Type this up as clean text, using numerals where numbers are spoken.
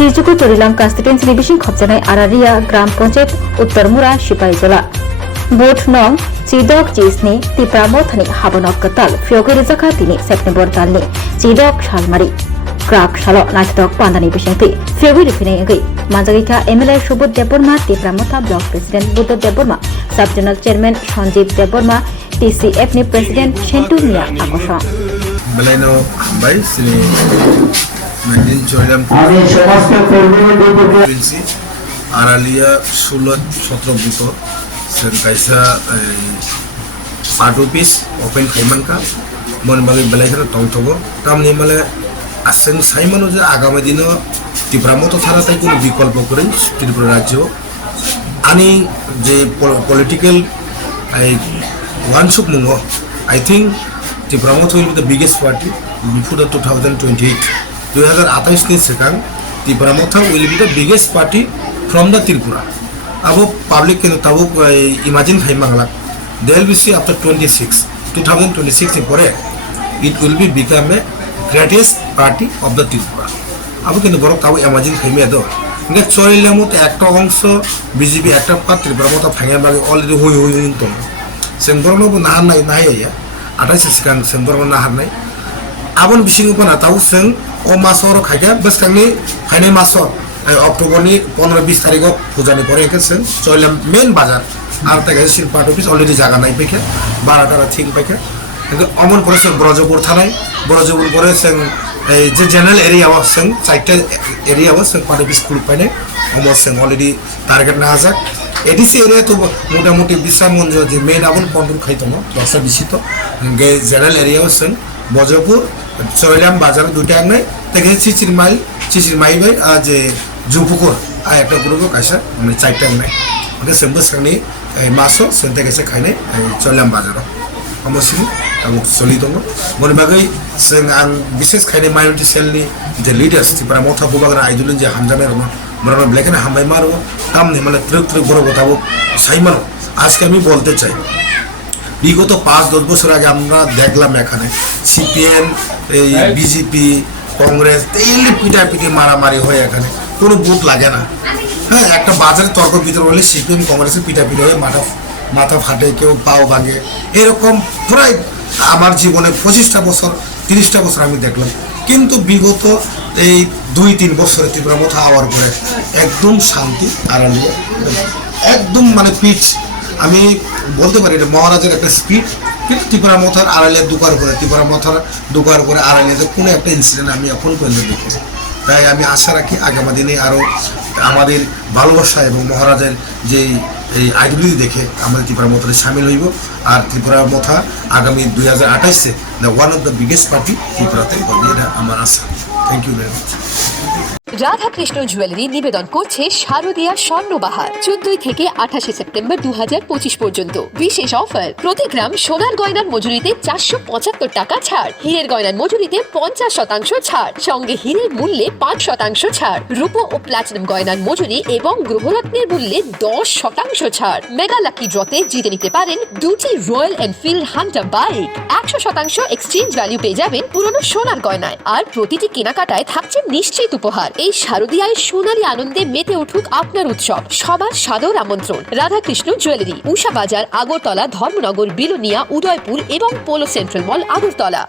Tijuku Charilam constituency Nibishing Khopjanai Aralia Gram Panchayat Uttarmura Sipaijala Vote Nong Chidok Jisni Tipra Mothani Habanok Katal Fioguri Zakatini September Talni Chidok Shalmari Krak Shalo Najdok Pandani Bishangti Fioguri Finay Manjagika MLA Shubut Deborma Tipra Motha Block President Buddha Deborma Sub-General Chairman Sanjeev Deborma TCF ni President Shentu Mia Akosong Beleno Hambai Sini Mandin Charilam Provinsi Aralia Sulat Sotrobuto Senkaisa Patupis Open Kaimanka Mon Bagi Belahira Tongtogo Tam Nimale Asen Simon যে আগামী দিনে ত্রিপুরা মতো ছাড়া তাই কোনো বিকল্প করেন ত্রিপুরা রাজ্য আনি যে পলিটিক্যাল ওয়ানসুক মুঙ্গ I think Tripura Motha will be the biggest party before the 2028 2028 के second Tripura Motha will be the biggest party from the Tripura अब पब्लिक के तब इमेजिन खाई मांगला they will be see after 2026 in pore it will be become a greatest party of the Tipra अब কিন্তু বড় তাও ইমাজিন খাইমে দো ইনকে চরিলামত একটা অংশ বিজেপি একটা পাত ত্রিপুরা মতো ফাঙে বাগে অলরেডি হই হই তো সেংবরনো না নাই নাই ইয়া 28 সেকেন্ড সেংবরনো না হার নাই আবন বিসিং কোনা তাও সেং ও মাসর খাইয়া বাস কাংনি ফাইনাল মাসর অক্টোবরনি 15-20 তারিখ পূজানি পরে এসেছেন চরিলাম মেন বাজার আর তাকে শিল্পাট অফিস অলরেডি জায়গা নাই পেখে 12টা থিং পেখে অমন করে ব্রজপুর থানায় ব্রজপুর করে এই যে জেনারেল এরিয়া আছে চারটা এরিয়া আছে পার্টি অফিস খুল পাইনে অমর সেং অলরেডি টার্গেট না হাজার এডিসি এরিয়া তো মোটামুটি বিশ্রাম মঞ্জ যে মেন আবন কন্ট্রোল খাইতো না 10টা বেশি তো জেনারেল এরিয়া আছে ব্রজপুর চরিলাম বাজার দুইটা এক নাই তাকে চিচির মাই ভাই যে জুপুকুর আর একটা গ্রুপ কাইসা মানে চারটা এক নাই ওকে সেম্বস কানি মাসো সেন্তে গেছে খাইনে চরিলাম বাজার আমসিনি এবং চলি দङ মনে বাগै जों आं বিশেষ খাইনে মাইনরিটি সেলनि যে লিডার্স ত্রিপুরা মথা বুবাগ্রা আইদুলিন যে হামজানাय রমা বড় ব্ল্যাকনে হামবাই মারো কামনে মানে ট্রুক বড় কথাও সাইমান আজকে আমি বলতে চাই বিগত 5-10 বছর আগে আমরা দেখলাম এখানে সিপিএম বিজেপি কংগ্রেস তেলি পিটাপিটি মারামারি হয় এখানে কোনো বুথ লাগে না হ্যাঁ একটা বাজারে তর্ক বিতর্ক হলে সিপিএম কংগ্রেসের পিটাপিটি হয়ে মাথা ফাটে কেউ পাও ভাঙে এরকম প্রায় আমার জীবনে 25টা বছর 30টা বছর আমি দেখলাম কিন্তু বিগত এই 2-3 বছরে ত্রিপুরা মথা আওয়ার পরে একদম শান্তি আরালিয়া একদম মানে পিচ আমি বলতে পারি এটা মহারাজের একটা স্পিড কিন্তু ত্রিপুরা মথার আরালিয়া দুকার করে ত্রিপুরা মথার দুকার করে আরালিয়াতে কোনো একটা ইনসিডেন্ট আমি এখন পর্যন্ত দেখি তাই আমি আশা রাখি আগামী দিনে আরও আমাদের ভালোবাসা এবং মহারাজের যে এই আইডিওলজি দেখে আমাদের ত্রিপুরা মথায় সামিল হইব আর ত্রিপুরা মথা আগামী 2028-এ one of the biggest party ত্রিপুরাতে হবে এটা আমার আশা thank you very much Radha Krishna jewellery নিবেদন করছে শারদীয়া স্বর্ণবাহার 14 থেকে 28 সেপ্টেম্বর 2025 পর্যন্ত বিশেষ অফার প্রতি গ্রাম সোনার গয়নার মজুরিতে 475 টাকা ছাড় হীরের গয়নার মজুরিতে 50% ছাড় সঙ্গে হীরের মূল্যে 5% ছাড় রূপো ও প্লাটিনাম গয়নার মজুরি এবং গ্রহরত্নের মূল্যে 10% ছাড় মেগা লাকি ড্রতে জিতে নিতে পারেন দুটি royal Enfield Hunter bike 100% exchange value পেয়ে যাবেন পুরনো সোনার গয়নায় আর প্রতিটি কেনাকাটায় থাকছে নিশ্চিত উপহার এই শারদীয়ায় সোনালী আনন্দে মেতে উঠুক আপনার উৎসব সবার সাদর আমন্ত্রণ রাধাকৃষ্ণ জুয়েলারি উষা বাজার আগরতলা ধর্মনগর বিলোনিয়া উদয়পুর এবং পোলো সেন্ট্রাল মল আগরতলা